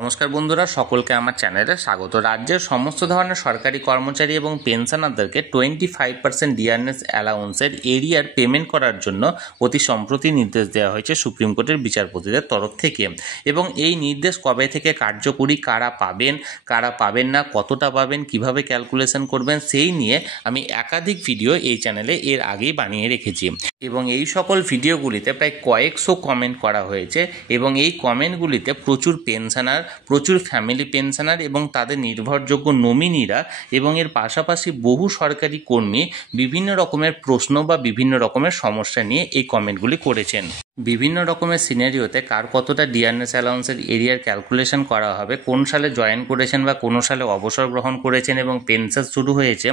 নমস্কার বন্ধুরা, সকলকে আমার চ্যানেলে স্বাগত। রাজ্যের সমস্ত ধরনের সরকারি কর্মচারী এবং পেনশনারদেরকে 25% ডিআরএস অ্যালাউন্সের এরিয়ার পেমেন্ট করার জন্য অতি সম্প্রতি নির্দেশ দেওয়া হয়েছে সুপ্রিম কোর্টের বিচারপতিদের তরফ থেকে। এবং এই নির্দেশ কবে থেকে কার্যকরী, কারা পাবেন না, কতটা পাবেন, কিভাবে ক্যালকুলেশন করবেন, সেই নিয়ে আমি একাধিক ভিডিও এই চ্যানেলে এর আগেই বানিয়ে রেখেছি। এবং এই সকল ভিডিওগুলিতে প্রায় কয়েকশো কমেন্ট করা হয়েছে এবং এই কমেন্টগুলিতে প্রচুর পেনশনার, প্রচুর ফ্যামিলি পেনশনার এবং তাদের নির্ভরযোগ্য নমিনিরা এবং এর পাশাপাশি বহু সরকারি কর্মী বিভিন্ন রকমের প্রশ্ন বা বিভিন্ন রকমের সমস্যা নিয়ে এই কমেন্টগুলি করেছেন। বিভিন্ন রকমের সিনারিওতে কার কতটা ডিআরএস অ্যালাউন্সের এরিয়ার ক্যালকুলেশন করা হবে, কোন সালে জয়েন করেছেন বা কোন সালে অবসর গ্রহণ করেছেন এবং পেনশন শুরু হয়েছে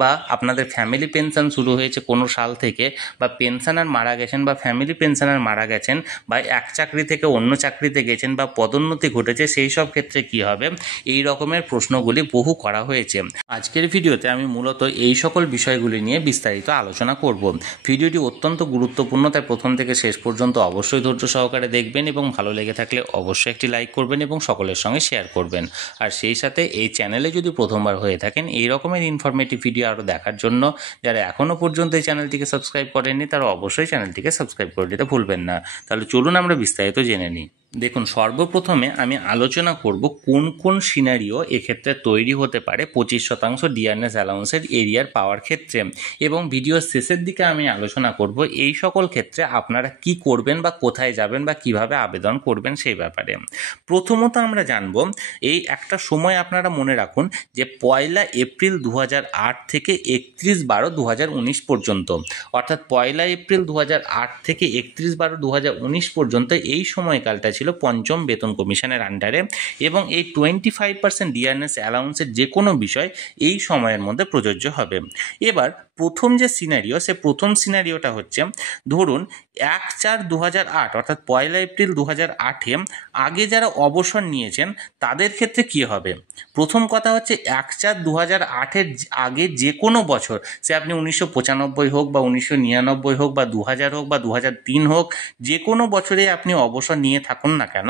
বা আপনাদের ফ্যামিলি পেনশন শুরু হয়েছে কোনো সাল থেকে, বা পেনশনার মারা গেছেন বা ফ্যামিলি পেনশনার মারা গেছেন বা এক চাকরি থেকে অন্য চাকরিতে গেছেন বা পদোন্নতি ঘটেছে, সেই সব ক্ষেত্রে কি হবে, এই রকমের প্রশ্নগুলি বহু করা হয়েছে। আজকের ভিডিওতে আমি মূলত এই সকল বিষয়গুলি নিয়ে বিস্তারিত আলোচনা করব। ভিডিওটি অত্যন্ত গুরুত্বপূর্ণ, তাই প্রথম থেকে শেষ পর্যন্ত অবশ্যই ধৈর্য সহকারে দেখবেন এবং ভালো লেগে থাকলে অবশ্যই একটি লাইক করবেন এবং সকলের সঙ্গে শেয়ার করবেন। আর সেই সাথে এই চ্যানেলে যদি প্রথমবার হয়ে থাকেন এই রকমের ইনফরমেটিভ ভিডিও আরও দেখার জন্য যারা এখনও পর্যন্ত এই চ্যানেলটিকে সাবস্ক্রাইব করেননি তারা অবশ্যই চ্যানেলটিকে সাবস্ক্রাইব করে দিতে ভুলবেন না। তাহলে চলুন আমরা বিস্তারিত জেনে নিই। দেখুন, সর্বপ্রথমে আমি আলোচনা করব কোন কোন সিনারিও এক্ষেত্রে তৈরি হতে পারে 25% ডিআরএস অ্যালাউন্সের এরিয়ার পাওয়ার ক্ষেত্রে, এবং ভিডিওর শেষের দিকে আমি আলোচনা করব এই সকল ক্ষেত্রে আপনারা কি করবেন বা কোথায় যাবেন বা কিভাবে আবেদন করবেন সেই ব্যাপারে। প্রথমত আমরা জানব, এই একটা সময় আপনারা মনে রাখুন যে 1 এপ্রিল 2008 থেকে 31/12/2019 পর্যন্ত, অর্থাৎ 1 এপ্রিল 2008 থেকে 31/12/2019 পর্যন্ত এই সময়কালটা ছিল পঞ্চম বেতন কমিশনের আন্ডারে, এবং এই 25% ডিআরএস অ্যালাউন্সের যে কোনো বিষয় এই সময়ের মধ্যে প্রযোজ্য হবে। এবার প্রথম যে সিনারিও, সে প্রথম সিনারিওটা হচ্ছে, ধরুন 1/4/2008 অর্থাৎ 1 এপ্রিল 2008-এ আগে যারা অবসর নিয়েছেন তাদের ক্ষেত্রে কী হবে। প্রথম কথা হচ্ছে 1/4/2008-এর আগে যে কোনো বছর, সে আপনি 1995 হোক বা 1999 হোক বা 2000 হোক বা 2003 হোক, যে কোনো বছরে আপনি অবসর নিয়ে থাকুন না কেন,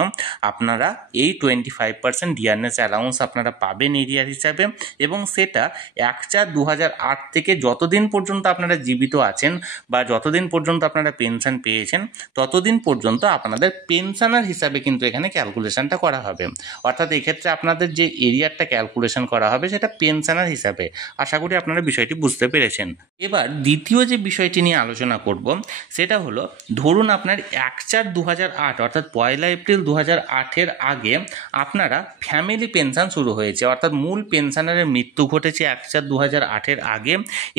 আপনারা এই 25% ডিআরএস অ্যালাউন্স আপনারা পাবেন এরিয়ার হিসাবে। এবং সেটা 1/4/2008 থেকে যতদিন পর্যন্ত আপনারা জীবিত আছেন বা যতদিন পর্যন্ত আপনারা পেনশন পেয়েছেন ততদিন পর্যন্ত আপনাদের পেনশনার হিসাবে কিন্তু এখানে ক্যালকুলেশনটা করা হবে। অর্থাৎ এক্ষেত্রে আপনাদের যে এরিয়ারটা ক্যালকুলেশন করা হবে সেটা পেনশনার হিসাবে। আশা করি আপনারা বিষয়টি বুঝতে পেরেছেন। এবার দ্বিতীয় যে বিষয়টি নিয়ে আলোচনা করব সেটা হলো, ধরুন আপনার 1/4/2008 অর্থাৎ 1 এপ্রিল 2008-এর আগে আপনারা ফ্যামিলি পেনশন শুরু হয়েছে, অর্থাৎ মূল পেনশনারের মৃত্যু ঘটেছে 1/4/2008-এর আগে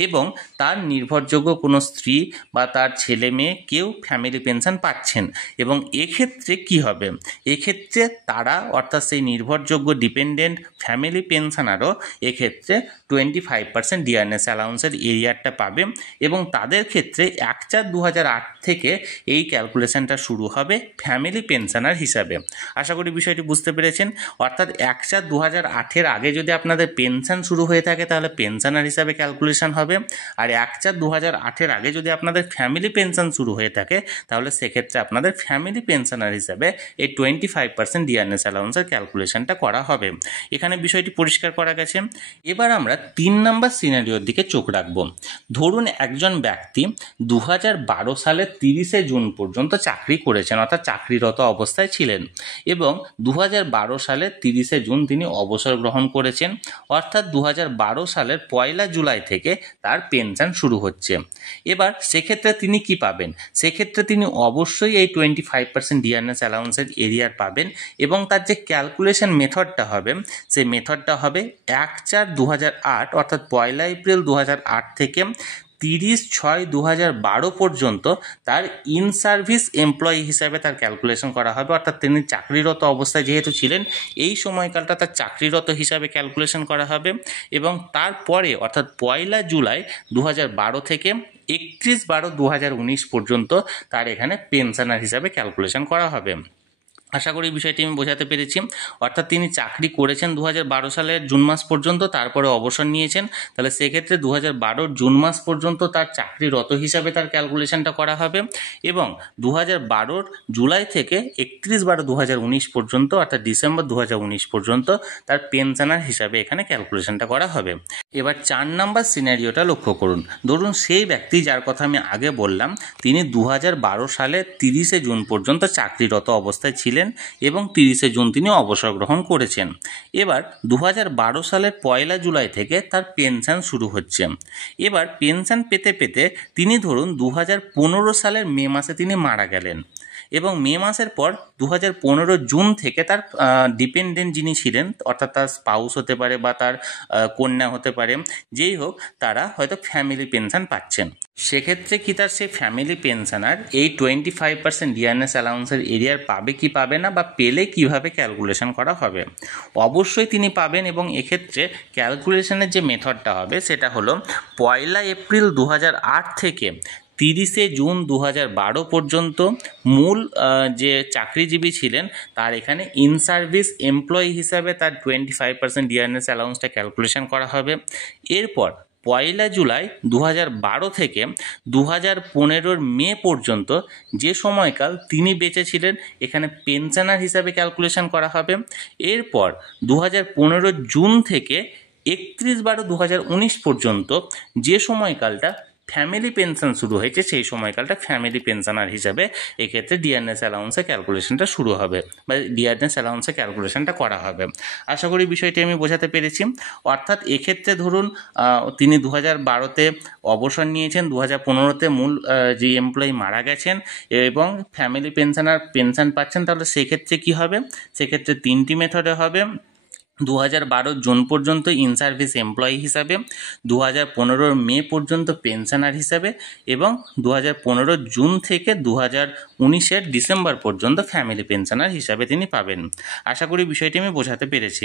এবং তার নির্ভরযোগ্য কোনো স্ত্রী বা তার ছেলে মেয়ে কেউ ফ্যামিলি পেনশন পাচ্ছেন। এবং এক্ষেত্রে কি হবে, এক্ষেত্রে তারা অর্থাৎ সেই নির্ভরযোগ্য ডিপেন্ডেন্ট ফ্যামিলি পেনশনারও এক্ষেত্রে 25% ডিআরএস অ্যালাউন্সের এরিয়ারটা পাবে এবং তাদের ক্ষেত্রে 1/4/2008 থেকে এই ক্যালকুলেশনটা শুরু হবে ফ্যামিলি পেনশনার হিসাবে। আশা করি বিষয়টি বুঝতে পেরেছেন। অর্থাৎ 1/4/2008-এর আগে যদি আপনাদের পেনশন শুরু হয়ে থাকে তাহলে পেনশনার হিসাবে ক্যালকুলেশন হবে, আর 1/4/2008-এর আগে যদি আপনাদের ফ্যামিলি পেনশন শুরু হয়ে থাকে তাহলে সেক্ষেত্রে আপনাদের ফ্যামিলি পেনশনার হিসাবে এই 25% ডিআরএস অ্যালাউন্সের ক্যালকুলেশনটা করা হবে। এখানে বিষয়টি পরিষ্কার করা গেছে। এবার আমরা 3 নম্বর সিনারিওর দিকে চোখ রাখব। ধরুন একজন ব্যক্তি 2012 সালের 30শে জুন পর্যন্ত চাকরি করেছেন, অর্থাৎ চাকরিরত অবস্থায় ছিলেন, এবং 2012 সালের 30শে জুন তিনি অবসর গ্রহণ করেছেন, অর্থাৎ 2012 সালের 1 জুলাই থেকে তার পেনশন শুরু হচ্ছে। এবার সেক্ষেত্রে তিনি কি পাবেন, সেক্ষেত্রে তিনি অবশ্যই এই 25% ডিআরএস অ্যালাউন্সের এরিয়ার পাবেন এবং তার যে ক্যালকুলেশন মেথডটা হবে সেই মেথডটা হবে 1/4/2008 অর্থাৎ 1 এপ্রিল 2008 থেকে 30/6/2012 পর্যন্ত তার ইন সার্ভিস এমপ্লয়ি হিসাবে তার ক্যালকুলেশন করা হবে। অর্থাৎ তিনি চাকরিরত অবস্থায় যেহেতু ছিলেন এই সময়কালটা তার চাকরিরত হিসাবে ক্যালকুলেশন করা হবে এবং তারপরে অর্থাৎ 1 জুলাই 2012 থেকে 31/12/2019 পর্যন্ত তার এখানে পেনশনার হিসাবে ক্যালকুলেশন করা হবে। আশা করি বিষয়টি আমি বোঝাতে পেরেছি। অর্থাৎ তিনি চাকরি করেছেন 2012 সালের জুন মাস পর্যন্ত, তারপরে অবসর নিয়েছেন। তাহলে সেক্ষেত্রে 2012 জুন মাস পর্যন্ত তার চাকরিরত হিসাবে তার ক্যালকুলেশনটা করা হবে, এবং 2012 জুলাই থেকে 31/12/2019 পর্যন্ত, অর্থাৎ ডিসেম্বর 2019 পর্যন্ত তার পেনশনার হিসাবে এখানে ক্যালকুলেশনটা করা হবে। এবার 4 নম্বর সিনারিওটা লক্ষ্য করুন। ধরুন সেই ব্যক্তি যার কথা আমি আগে বললাম, তিনি 2012 সালে 30শে জুন পর্যন্ত চাকরিরত অবস্থায় ছিলেন এবং 30শে জুন তিনি অবসর গ্রহণ করেছেন। এবার 2012 সালের 1 জুলাই থেকে তার পেনশন শুরু হচ্ছে। এবার পেনশন পেতে পেতে তিনি ধরুন 2015 সালের মে মাসে তিনি মারা গেলেন, এবং মে মাসের পর 2015 জুন থেকে তার ডিপেন্ডেন্ট যিনি ছিলেন, অর্থাৎ তার স্পাউস হতে পারে বা তার কন্যা হতে পারে, যেই হোক, তারা হয়তো ফ্যামিলি পেনশন পাচ্ছেন। সেক্ষেত্রে কি তার সেই ফ্যামিলি পেনশনার এই 25% ডিয়ারনেস অ্যালাউন্সের এরিয়ার পাবে কি পাবে না, বা পেলে কিভাবে ক্যালকুলেশন করা হবে? অবশ্যই তিনি পাবেন, এবং এক্ষেত্রে ক্যালকুলেশনের যে মেথডটা হবে সেটা হলো 1 এপ্রিল 2008 থেকে 30শে জুন 2012 পর্যন্ত মূল যে চাকরিজীবী ছিলেন তার এখানে ইন সার্ভিস এমপ্লয়ি হিসাবে তার 25% ডিয়ারনেস অ্যালাউন্সটা ক্যালকুলেশন করা হবে। এরপর 1 জুলাই 2012 থেকে 2015 মে পর্যন্ত যে সময়কাল তিনি বেঁচে ছিলেন এখানে পেনশনার হিসাবে ক্যালকুলেশন করা হবে। এরপর 2015 জুন থেকে 31/12/2019 পর্যন্ত যে সময়কালটা ফ্যামিলি পেনশন শুরু হয়েছে সেই সময়কালটা ফ্যামিলি পেনশনার হিসাবে এক্ষেত্রে ডিয়ারনেস অ্যালাউন্সের ক্যালকুলেশনটা শুরু হবে, বা ডিয়ারনেস অ্যালাউন্সের ক্যালকুলেশনটা করা হবে। আশা করি বিষয়টি আমি বোঝাতে পেরেছি। অর্থাৎ এক্ষেত্রে ধরুন তিনি 2012-তে অবসর নিয়েছেন, 2015-তে মূল যে এমপ্লয়ি মারা গেছেন এবং ফ্যামিলি পেনশনার পেনশন পাচ্ছেন, তাহলে সেক্ষেত্রে কি হবে? সেক্ষেত্রে 3টি মেথডে হবে। 2012 জুন পর্যন্ত ইন সার্ভিস এমপ্লয়ি হিসাবে, 2015 মে পর্যন্ত পেনশনার হিসাবে, এবং 2015 জুন থেকে 2019 ডিসেম্বর পর্যন্ত ফ্যামিলি পেনশনার হিসাবে তিনি পাবেন। আশা করি বিষয়টি আমি বোঝাতে পেরেছি।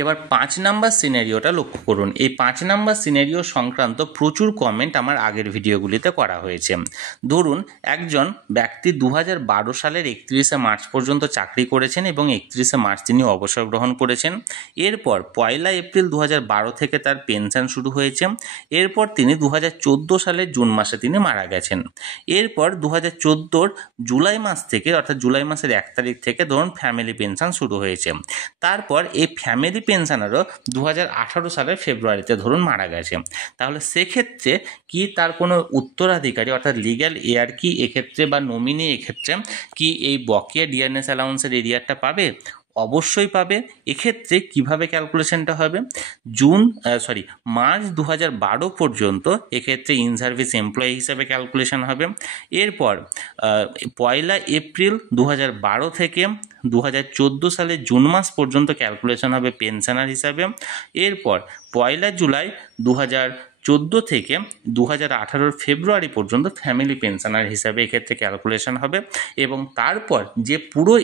এবার 5 নম্বর সিনারিওটা লক্ষ্য করুন। এই 5 নম্বর সিনারিও সংক্রান্ত প্রচুর কমেন্ট আমার আগের ভিডিওগুলিতে করা হয়েছে। ধরুন একজন ব্যক্তি 2012 সালের 31শে মার্চ পর্যন্ত চাকরি করেছেন এবং 31শে মার্চ তিনি অবসর গ্রহণ করেছেন। এরপর 1 এপ্রিল 2012 থেকে তার পেনশন শুরু হয়েছে। এরপর তিনি 2014 সালের জুন মাসে তিনি মারা গেছেন। এরপর 2014 জুলাই মাস থেকে, অর্থাৎ জুলাই মাসের 1 তারিখ থেকে ধরুন ফ্যামিলি পেনশন শুরু হয়েছে। তারপর এই ফ্যামিলি পেনশনারও 2018 সালের ফেব্রুয়ারিতে ধরুন মারা গেছে। তাহলে সেক্ষেত্রে কি তার কোনো উত্তরাধিকারী, অর্থাৎ লিগ্যাল হেয়ার কি এক্ষেত্রে বা নমিনি এক্ষেত্রে কি এই বকেয়া ডিয়ারনেস অ্যালাউন্সের এরিয়ারটা পাবে? অবশ্যই পাবে। এক্ষেত্রে কিভাবে ক্যালকুলেশনটা হবে? মার্চ 2012 পর্যন্ত এক্ষেত্রে ইন সার্ভিস এমপ্লয়ি হিসাবে ক্যালকুলেশন হবে। এরপর 1 এপ্রিল 2012 থেকে 2014 সালের জুন মাস পর্যন্ত ক্যালকুলেশন হবে পেনশনার হিসাবে। এরপর 1 জুলাই 2014 থেকে 2018 ফেব্রুয়ারি পর্যন্ত ফ্যামিলি পেনশনার হিসাবে এক্ষেত্রে ক্যালকুলেশন হবে, এবং তারপর যে পুরো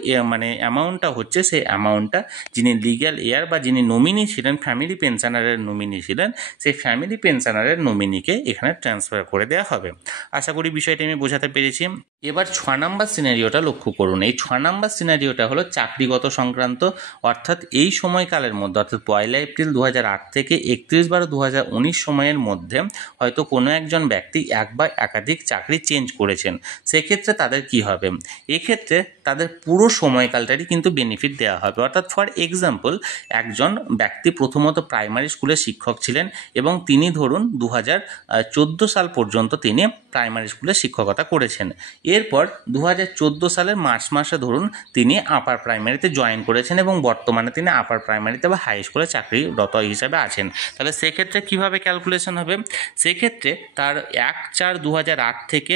অ্যামাউন্টটা হচ্ছে সেই অ্যামাউন্টটা যিনি লিগ্যাল হেয়ার বা যিনি নমিনি ছিলেন, ফ্যামিলি পেনশনারের নমিনি ছিলেন, সেই ফ্যামিলি পেনশনারের নমিনিকে এখানে ট্রান্সফার করে দেওয়া হবে। আশা করি বিষয়টি আমি বোঝাতে পেরেছি। এবার 6 নম্বর সিনারিওটা লক্ষ্য করুন। এই 6 নম্বর সিনারিওটা হলো চাকরিগত সংক্রান্ত, অর্থাৎ এই সময়কালের মধ্যে, অর্থাৎ 1 এপ্রিল 2008 থেকে 31/12/2019 সময়ের মধ্যে হয়তো কোনো একজন ব্যক্তি এক বা একাধিক চাকরি চেঞ্জ করেছেন। সেক্ষেত্রে তাদের কি হবে? এক্ষেত্রে তাদের পুরো সময়কালটারই কিন্তু বেনিফিট দেওয়া হবে। অর্থাৎ ফর এক্সাম্পল, একজন ব্যক্তি প্রথমত প্রাইমারি স্কুলের শিক্ষক ছিলেন এবং তিনি ধরুন 2014 সাল পর্যন্ত তিনি প্রাইমারি স্কুলে শিক্ষকতা করেছেন। এরপর 2014 সালের মার্চ মাসে ধরুন তিনি আপার প্রাইমারিতে জয়েন করেছেন এবং বর্তমানে তিনি আপার প্রাইমারিতে বা হাই স্কুলে চাকরিরত হিসাবে আছেন। তাহলে সেক্ষেত্রে কিভাবে ক্যালকুলেশন হবে? সেক্ষেত্রে তার 1/4/2008 থেকে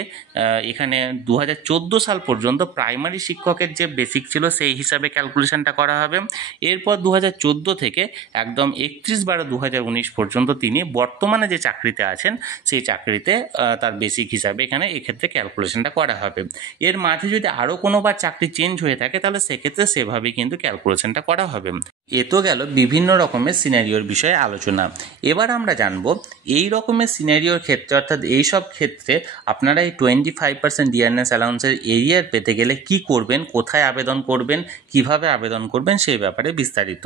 এখানে 2014 সাল পর্যন্ত প্রাইমারি শিক্ষকের যে বেসিক ছিল সেই হিসাবে ক্যালকুলেশনটা করা হবে। এরপর 2014 থেকে একদম 31/12/2019 পর্যন্ত তিনি বর্তমানে যে চাকরিতে আছেন সেই চাকরিতে তার বেসিক হিসাবে এক্ষেত্রে ক্যালকুলেশনটা করা হবে। এর মাঝে যদি আরও কোনোবার চাকরি চেঞ্জ হয়ে থাকে তাহলে সেক্ষেত্রে সেভাবেই কিন্তু ক্যালকুলেশনটা করা হবে। এ তো গেল বিভিন্ন রকমের সিনারিওর বিষয়ে আলোচনা। এবার আমরা জানব এই রকমের সিনারিওর ক্ষেত্রে, অর্থাৎ এই সব ক্ষেত্রে আপনারা এই 25% ডিয়ারনেস অ্যালাউন্সের এরিয়ার পেতে গেলে কি করবেন, কোথায় আবেদন করবেন, কিভাবে আবেদন করবেন সেই ব্যাপারে বিস্তারিত।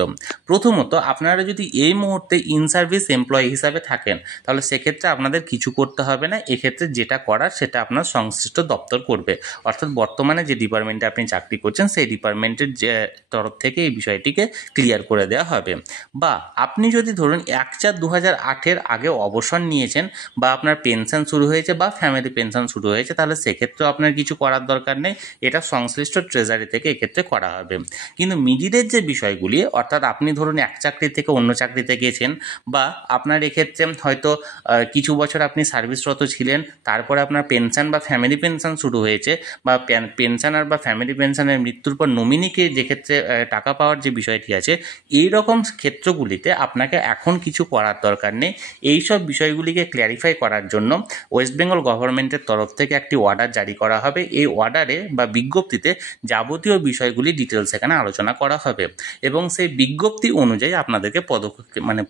প্রথমত, আপনারা যদি এই মুহূর্তে ইন সার্ভিস এমপ্লয়ি হিসাবে থাকেন তাহলে সেক্ষেত্রে আপনাদের কিছু করতে হবে না। এক্ষেত্রে যেটা করার সেটা আপনার সংশ্লিষ্ট দপ্তর করবে, অর্থাৎ বর্তমানে যে ডিপার্টমেন্টে আপনি চাকরি করছেন সেই ডিপার্টমেন্টের যে তরফ থেকে এই বিষয়টিকে ক্লিয়ার করে দেওয়া হবে। বা আপনি যদি ধরুন 1/4/2008 আগে অবসর নিয়েছেন বা আপনার পেনশন শুরু হয়েছে বা ফ্যামিলি পেনশন শুরু হয়েছে তাহলে সেক্ষেত্রেও আপনার কিছু করার দরকার নেই, এটা সংশ্লিষ্ট ট্রেজারি থেকে এক্ষেত্রে করা হবে। কিন্তু মিডিলের যে বিষয়গুলি, অর্থাৎ আপনি ধরুন এক চাকরি থেকে অন্য চাকরিতে গেছেন বা আপনার এক্ষেত্রে হয়তো কিছু বছর আপনি সার্ভিসরত ছিলেন, তারপরে আপনার পেনশন বা ফ্যামিলি পেনশন শুরু হয়েছে বা পেনশনার বা ফ্যামিলি পেনশনের মৃত্যুর পর নমিনিকে যে ক্ষেত্রে টাকা পাওয়ার যে বিষয়টি আছে, এই রকম ক্ষেত্রগুলিতে আপনাকে এখন কিছু করার দরকার নেই। এই সব বিষয়গুলিকে ক্ল্যারিফাই করার জন্য ওয়েস্ট বেঙ্গল গভর্নমেন্টের তরফ থেকে একটি অর্ডার জারি করা হবে। এই অর্ডারে বা বিজ্ঞপ্তিতে যাবতীয় বিষয়গুলি ডিটেলস এখানে আলোচনা করা হবে এবং সেই বিজ্ঞপ্তি অনুযায়ী আপনাদেরকে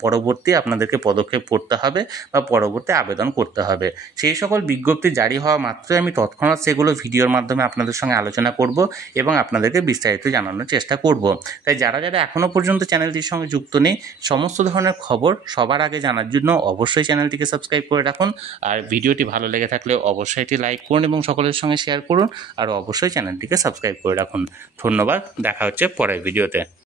পরবর্তী আপনাদেরকে পদক্ষেপ করতে হবে বা পরবর্তী আবেদন করতে হবে। সেই সকল বিজ্ঞপ্তি জারি হওয়া মাত্রই আমি তৎক্ষণাৎ সেগুলো ভিডিওর মাধ্যমে আপনাদের সঙ্গে আলোচনা করব এবং আপনাদেরকে বিস্তারিত জানানোর চেষ্টা করব। তাই যারা যারা এখনও পর্যন্ত চ্যানেলটির সঙ্গে যুক্ত নেই, সমস্ত ধরনের খবর সবার আগে জানার জন্য অবশ্যই চ্যানেলটিকে সাবস্ক্রাইব করে রাখুন। আর ভিডিওটি ভালো লেগে থাকলে অবশ্যই এটি লাইক করুন এবং সকলের সঙ্গে শেয়ার করুন। আর অবশ্যই চ্যানেলটিকে সাবস্ক্রাইব করে রাখুন। ধন্যবাদ, দেখা হচ্ছে পরের ভিডিওতে।